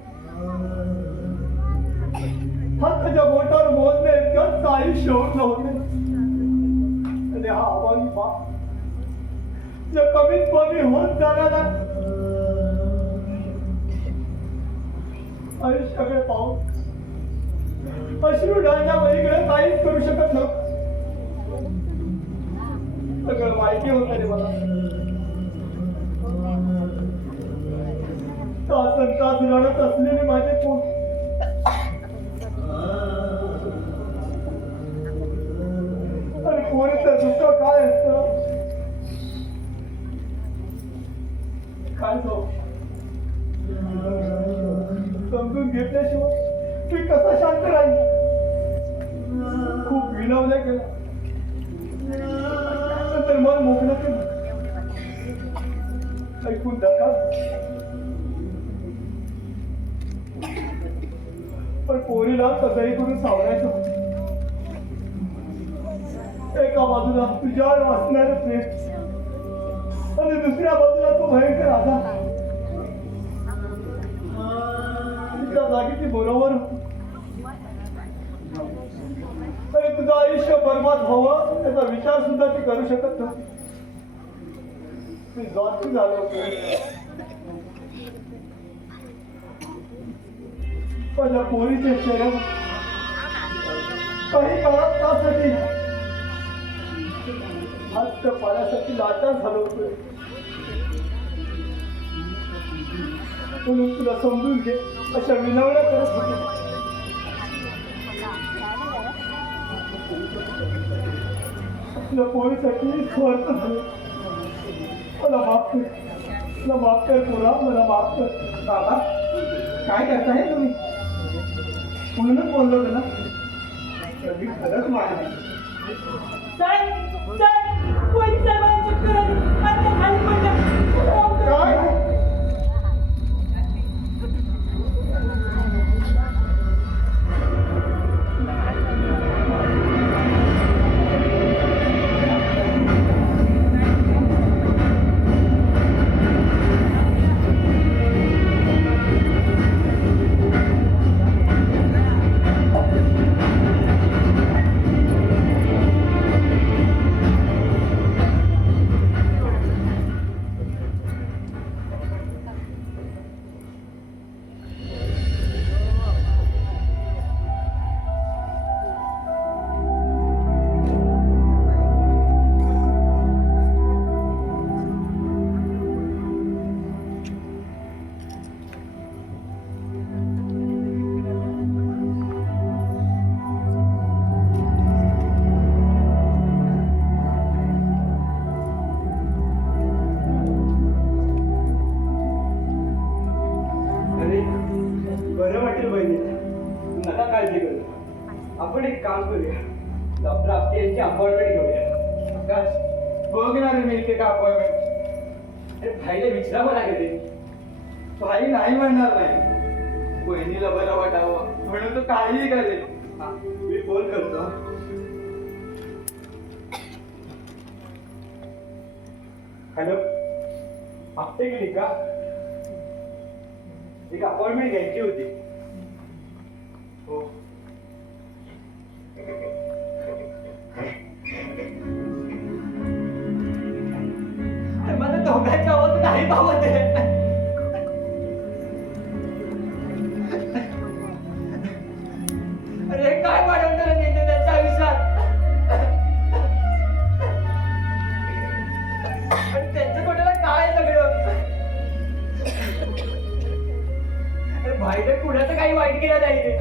हाताच्या बोटावर मोजणे इतकं काही शोध नव्हते. आणि हा अभावी बाप जे कमीत कमी होत जाणारा आयुष्याकडे पाहून अश्रू डाळण्या पलीकडे काहीच करू शकत नव्हतं. सगळं माहिती होतं रे मला. तासन तास रडत असलेले माझे पोट आणि पोरीचं दुःख काय असतं काय जाऊ समजून घेतल्याशिवाय मी कसा शांत राहील. खूप विनवलं गेलं, नंतर मन मोकळं केलं. ऐकून धक्का, पण पोरीला कसंही करून सावरायचं. एका बाजूला तुझ्यावर वाचणारं प्रेम आणि दुसऱ्या बाजूला तो भयंकर आजार. तिच्या जागी ती बरोबर होती. आणि तुझं आयुष्य बर्बाद व्हावं त्याचा विचार सुद्धा ती करू शकत नव्हती. मी जाती झालो होतो. माझ्या पोरीचे चरण काही काळात त्यासाठी हात पाण्यासाठी लाचार झालो होतो. म्हणून तुला समजून घे अशा विनवण्या करत होते. आपल्या पोरीसाठी स्वार्थ झाले. मला माफ कर, मला माफ कर पोरा, मला माफ कर. बाबा, काय करताय तुम्ही? म्हणूनच बोललो होतं ना, मी खरंच मारली. साहेब साहेब पोलीस साहेबांनी चक्कर आली. आता खाली पडलं. काय? बरं वाटेल बहिणी, नका काळजी करू. आपण एक काम करूया, डॉक्टर आपटे यांची अपॉइंटमेंट घेऊया. आकाश, बघणार मी इथे का अपॉइंटमेंट? अरे भाईला विचारावं लागेल रे. भाई नाही म्हणणार नाही. बहिणीला बरं वाटावं म्हणून तो काहीही करेल. हा, मी फोन करतो. हॅलो, आपटे गेली का? एक अपॉइंटमेंट घ्यायची होती. हो, मला दोघांच्या आवाज नाही पावत आहे. अरे काय वाढवलं नेते त्यांच्या आयुष्यात. आणि त्यांच्या तोंडाला काय सगळं. अरे भाईने कुणाचं काही वाईट केलं नाही रे.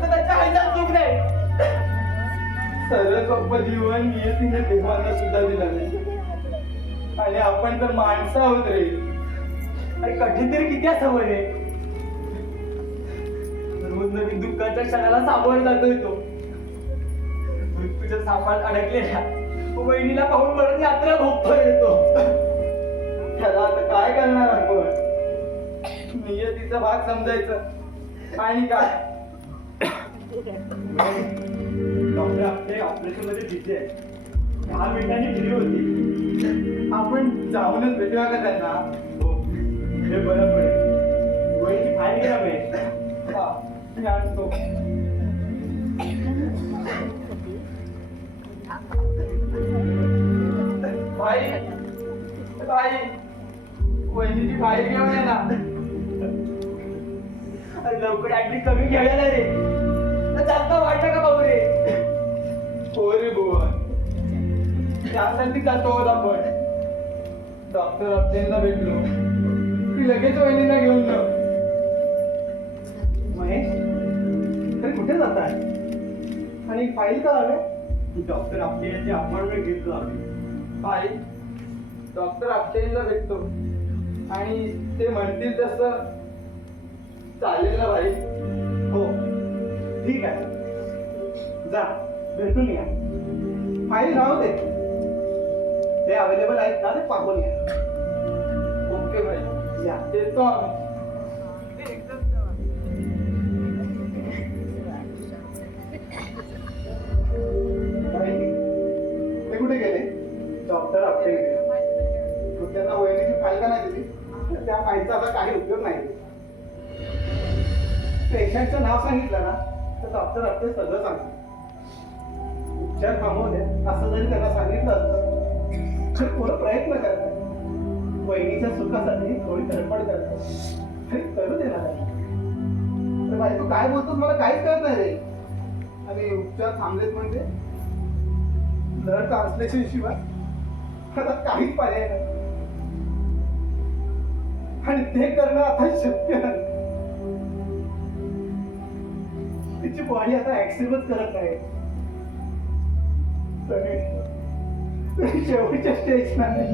त्याच्या आईचा चूक नाही. सरळ सोप्प जीवन नियतीने देवाला सुद्धा दिलं नाही. आणि आपण तर माणसं आहोत रे. अरे कठीण तरी किती असावं रे. रोज नवीन दुःखाच्या क्षणाला सामोरं जातोय तो. मृत्यूच्या सापात अडकलेल्या वहिनीला पाहून परत यात्रा भोगता येतो. त्याला आता काय करणार आपण? नियतीचा भाग समजायचं आणि काय. डॉक्टर आपले ऑपरेशन मध्ये बिझी आहे. 10 मिनिटांनी फ्री होती. आपण जाऊनच भेटूया का त्यांना? हो, हे बरं पडेल. वहिनी फाईल घ्या रमेश. हा, मी आणतो. भाई भाई वहिनीची फाईल घेऊन ये ना. अरे लवकर ऍडमिट कमी घ्यायला रे. जास्त वाटलं का भाऊ रे? हो रे बुवा, त्यासाठी जातो आहोत आपण. डॉक्टर अब्देंना भेटलो की लगेच वहिनीला घेऊन जाऊ. महेश, तरी कुठे जात आहे? आणि फाईल का हवे? डॉक्टर आपले याची अपॉइंटमेंट घेतलो आम्ही. भाई डॉक्टर अब्देंना भेटतो आणि ते म्हणतील तसं चालेल ना भाई? हो, ठीक आहे. जा, भेटून या. फाईल राहू दे, ते अवेलेबल आहेत ना, ते पाठवून घ्या. ओके भाई, या. येतो आम्ही. भाई, ते कुठे गेले? डॉक्टर आपले मग त्यांना वहिनीची फाईल का नाही दिली? तर त्या फाईलचा आता काही उपयोग नाही. पेशंटचं नाव सांगितलं ना तर डॉक्टर आपले सगळं सांगतात. उपचार थांबवू द्या असं जरी त्यांना सांगितलं असतं तर थोडं प्रयत्न करतात. वहिनीच्या सुखासाठी थोडी धडपड करतात तरी करू देणार आहे. तर भाई तू काय बोलतोस मला काहीच कळत नाही रे. आणि उपचार थांबलेत म्हणजे ब्लड ट्रान्सलेशन शिवाय आता काहीच पर्याय नाही. आणि ते करणं आता शक्य नाही. तिची बॉडी आता ऍक्सेप्टच करत नाही. तरी शेवटच्या स्टेज नाही.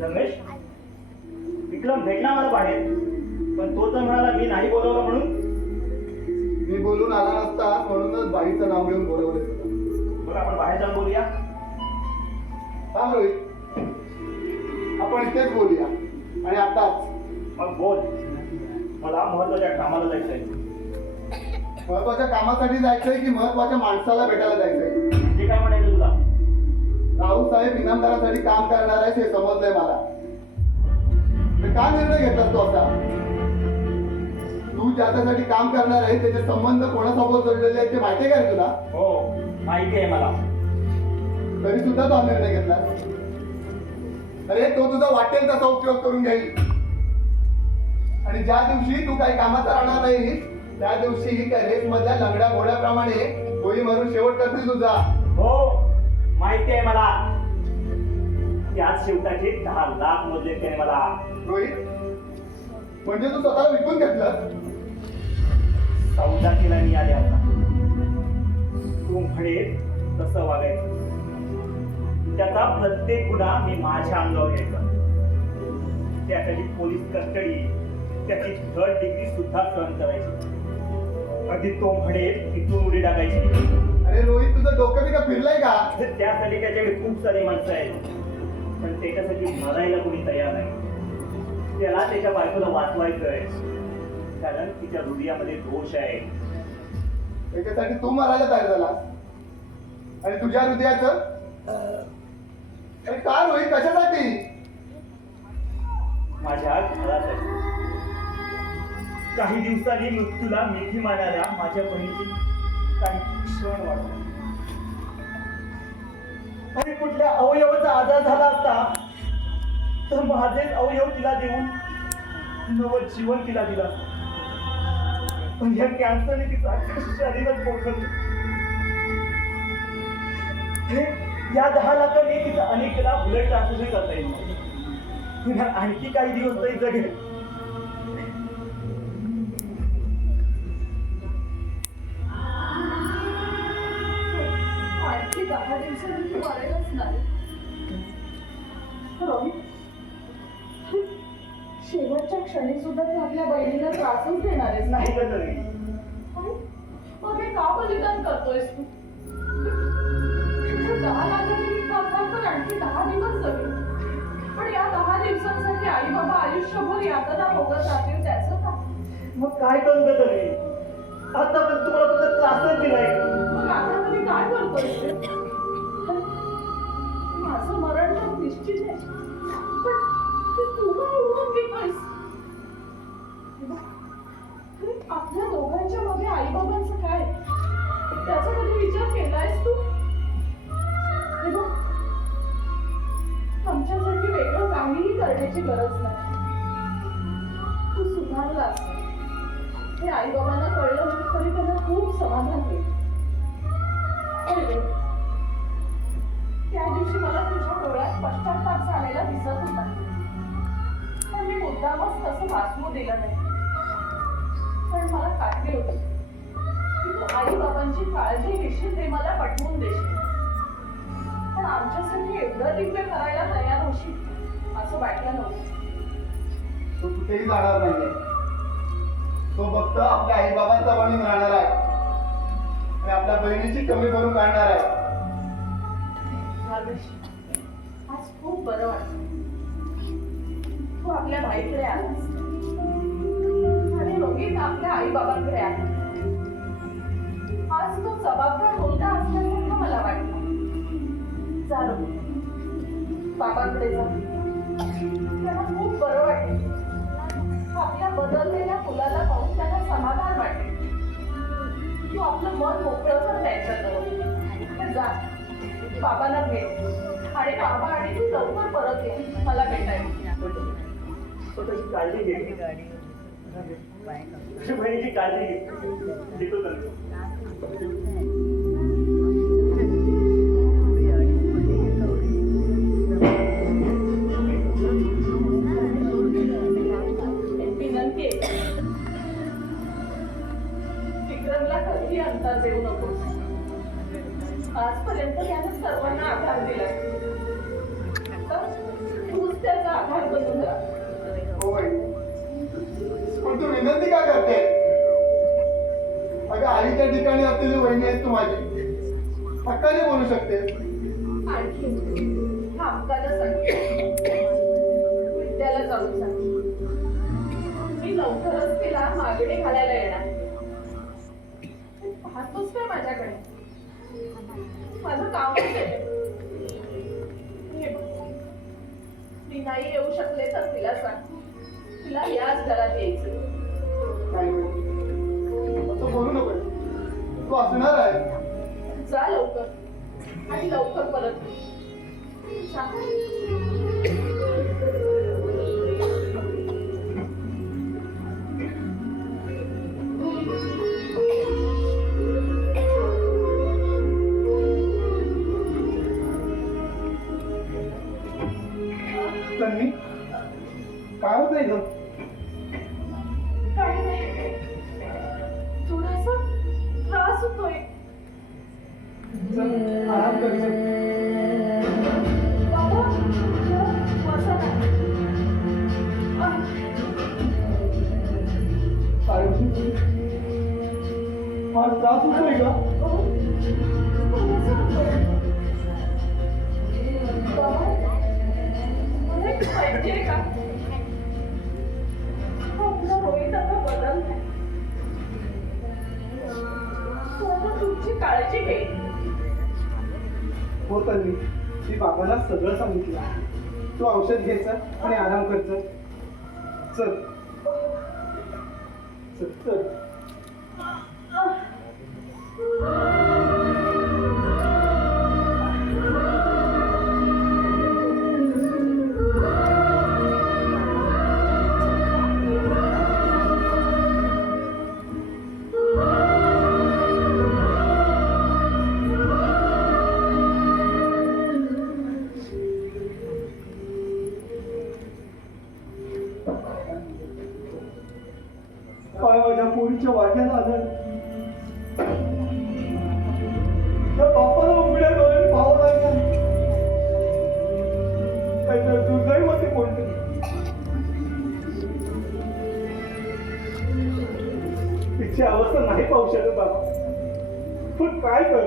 रमेश, विक्रम भेटला मला बाहेर, पण तो तर म्हणाला मी नाही बोलवलं म्हणून. मी बोलून आला नसता म्हणूनच बाईचं नाव घेऊन बोलवलं होतं. बरं, आपण बाहेर जाऊन बोलूया. थांब रोहित, आपण इथेच बोलूया आणि आताच. मग बोल. मला महत्वाच्या कामाला जायचंय. महत्वाच्या कामासाठी जायचंय की महत्वाच्या माणसाला भेटायला जायचंय? जे काय म्हणायचं तुला? राऊसाहेब इनामदारासाठी काम करणार आहे हे समजलंय मला. तर का निर्णय घेतलास तू असा? तू ज्याच्यासाठी काम करणार आहे त्याचे संबंध कोणासोबत जोडलेले आहेत ते माहिती आहे का रे तुला? हो, माहिती आहे मला. तरी सुद्धा तो निर्णय घेतला. अरे तो तुझा वाटेल तसा उपयोग करून घेईल. आणि ज्या दिवशी तू काही कामाचा राहणार नाही त्या दिवशी त्या रेस मधल्या लंगड्या घोड्याप्रमाणे गोळी मारून शेवट करतील तुझा. हो, माहिती आहे मला. त्याच शेवटाचे 10 लाख मोजले त्याने मला. रोहित, म्हणजे तू स्वतःला विकून घेतलं? सौदा केला मी आले आता. तू म्हणेल तसं वागायचं. त्याचा प्रत्येक गुन्हा मी माझ्या अंगावर घ्यायचा. त्यासाठी पोलीस कस्टडी, त्याची 3rd डिग्री सुद्धा सहन करायची. अगदी तो म्हणेल की तू उडी टाकायची. अरे रोहित, तुझं डोकं बी का फिरलंय का? त्यासाठी त्याच्याकडे खूप सारे माणसं आहेत, पण त्याच्यासाठी मरायला कोणी तयार नाही. त्याला त्याच्या बायकोला वाचवायचंय, कारण तिच्या हृदयामध्ये दोष आहे. त्याच्यासाठी तू मरायला तयार झालास आणि तुझ्या हृदयाचं? अरे का रोहित, कशासाठी? माझ्या घरात आहे. काही दिवसांनी मृत्यूला मिठी मारणाऱ्या माझ्या बहिणीची काही क्षण वाटत. आणि कुठल्या अवयवाचा आजार झाला असता तर माझेच अवयव तिला देऊन नवं जीवन तिला दिलं असतं. पण या कॅन्सरने तिचं अख्खं शरीरच पोखरलं. या 10 लाखांनी तिचं अनेकदा ब्लड ट्रान्सफ्युजन करता येईल. आणखी काही दिवस तरी जगेल. क्षणी सुद्धा तू आपल्या बहिणीला त्रासच देणार आहेस नाही नाही का तरी मग हे का बलिदान करतोयस तू तुझ्या 10 लाखांनी तर आणखी 10 दिवस जगेल पण या 10 दिवसांसाठी आई बाबा आयुष्यभर यातना भोगत राहतील त्याचं का मग काय करू का तरी आता पण तुम्हाला फक्त त्रासच दिलाय मग आता तरी काय करतोयस रे? माझं मरण तर निश्चित आहे पण ते तू का उडून घेतोयस आपल्या दोघांच्या मागे आई बाबांचं काय त्याचा कधी विचार केलायस तू हे बघ, आमच्यासाठी वेगळं काहीही करण्याची गरज नाही तू सुधारलास हे आई बाबांना कळलं तरी त्यांना खूप समाधान होईल त्या दिवशी मला तुझ्या डोळ्यात पश्चात्ताप झालेला दिसत होता पण मी मुद्दामच तसं वाचू दिलं नाही पण मला खात्री होती की तू आई बाबांची काळजी घेशील ते मला पटवून देशील पण आमच्यासाठी एवढं दिव्य करायला तयार होशील असं वाटलं नव्हतं तो कुठेही जाणार नाहीये तो फक्त आपल्या आई बाबांचा बनून राहणार आहे आणि आपल्या बहिणीची कमी भरून काढणार आहे भावेश, आज खूप बरं वाटतं तू आपल्या भाईकडे आलास आणि रोहित आपल्या आई बाबांकडे आला आज तो जबाबदार मुलगा असल्यासारखं मला वाटलं जा रोहित बाबांकडे जा त्यांना खूप बरं वाटेल आपल्या बदललेल्या मुलाला पाहून त्यांना समाधान वाटेल तू आपलं मन मोकळं कर त्यांच्याजवळ जा बाबांना भेट आणि बाबा आणि तू लवकर परत ये मला भेटायला स्वतःची काळजी घे तुझ्या बहिणीची काळजी घे देतो तर विनंती आहे विक्रमला कधी अंतर देऊ नकोस आजपर्यंत त्याने सर्वांना आधार दिलाय तर तूच त्याचा आधार बनून राहा होय पण तू विनंती का करते अगं आईच्या ठिकाणी असलेली वहिनी आहेस तू माझी हक्काने बोलू शकते आणखी हा हक्काला सांग विद्याला जाऊन सांग मी लवकरच तिला मागणी घालायला येणार पाहतोस काय माझ्याकडे माझं कामच आहे हे बघ, मी नाही येऊ शकले तर तिला सांग तिला याच घरात यायचं नाही असं बोलू नको तू असणार आहे जा लवकर आणि लवकर परत ये. जा. तन्वी काय होतंय ग काही नाही थोडासा त्रास होतोय चल आराम कर चल. बाबा बसा ना आयुष्य हा त्रास होतोय का पाहिजे का आपला रोहित आता बदललाय तो आता तुमची काळजी घे हो तन्वी मी बाबाला सगळं सांगितलं तू औषध घ्यायचं आणि आराम करायचं चल चल चल काय माझ्या पोरीच्या वाट्याला आलं त्या बापाला उघड्या डोळ्याने पाहावं लागलं काहीतरी दुर्दैव ते कोणते तिची अवस्था नाही पाहू शकत बाबा. पण काय कर,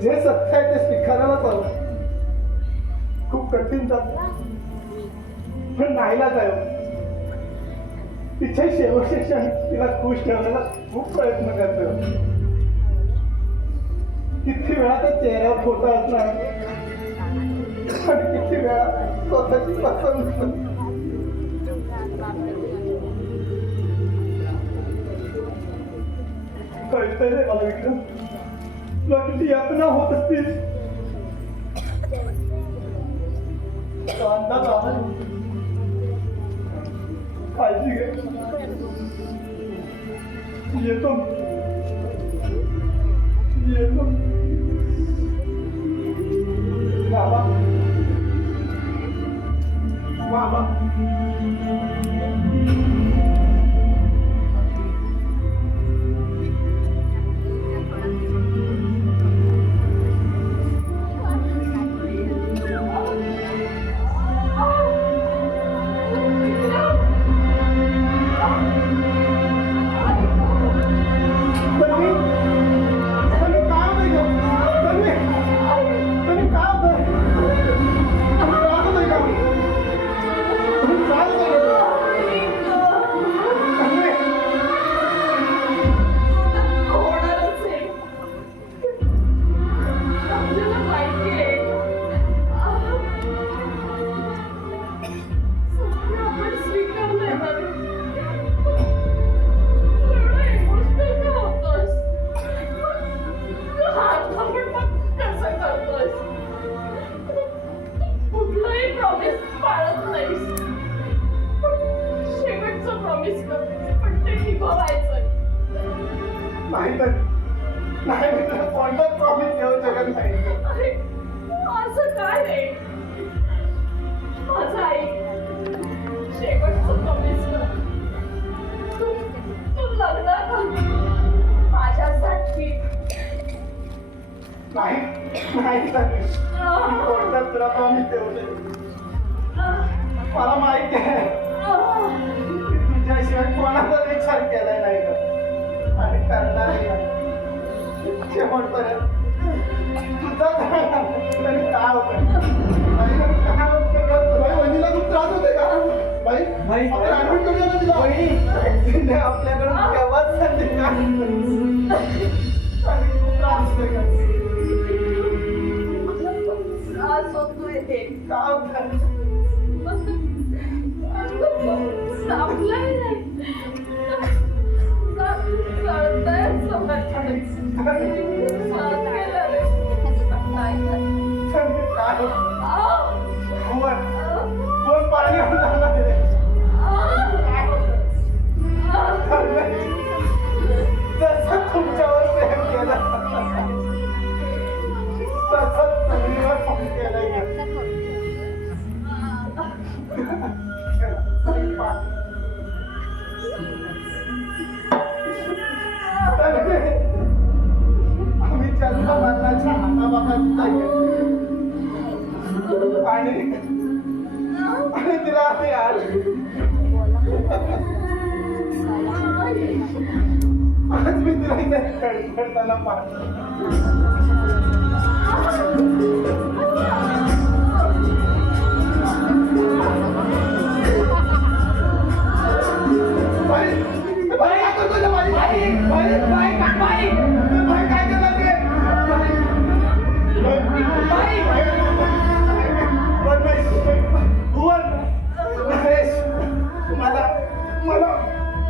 जे सत्य आहे ते स्वीकारायलाच हवं. खूप कठीण जात पण नाहीलाच आहे. तिच्या शेवटच्या क्षणी तिला खुश ठेवण्याचा खूप प्रयत्न करतो. किती वेळा तर चेहऱ्यावर फोटो असणार आणि किती वेळा स्वतःची पसंत. कळतंय रे मला विक्रम, तुला किती यातना होत असतील. तो अंदाज आला. काळजी घे. येतो येतो. बाबा बाबा असं काय रे माझं आई शेवटचं प्रॉमिस कर. तू लग्न कर माझ्यासाठी. नाही तुला प्रॉमिस ठेवले. मला माहिती आहे तुझ्याशिवाय कोणाचा विचार केलाय नाही का आणि करणार शेवटपर्यंत. तुझा तरी काय होतं वहिनीला खूप त्रास होते का बाई? आपण ऍडमिट करूया ना तिला. आपल्याकडून केव्हाच संधी त्रास होतोय का? त्रास होतोय ते का होतं? सापलाय नाही कळतंय पाणी जसं तुमच्यावर प्रेम केलं तसंच सगळीवर फोन केलंय. आम्ही चंद्रबाबाच्या आणि तिला आम्ही आज मी तिला इथे खेळताना पाहतो.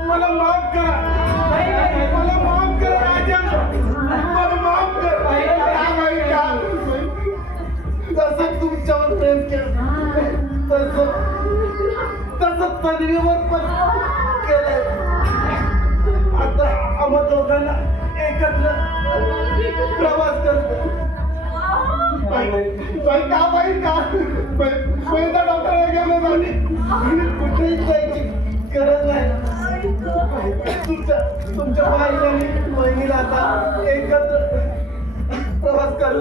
मला माफ करा. मला माफ करा राजा. मला माफ करा. जसं तुमच्यावर प्रेम केलं तसं तन्वीवर पण केलंय. आता आम्हा दोघांना एकत्र प्रवास करतो. का बाई का पहिला डॉक्टरला गेलो नाही. कुठेही जायची गरज नाही. तुमच्या बाईने बहिणीला आता एकत्र प्रवास करू.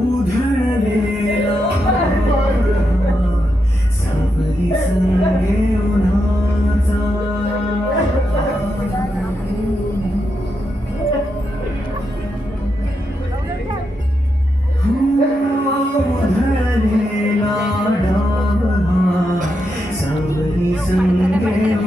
उधळलेला सावली संगे उन्हाचा उधळलेला डाग हा सावली संगे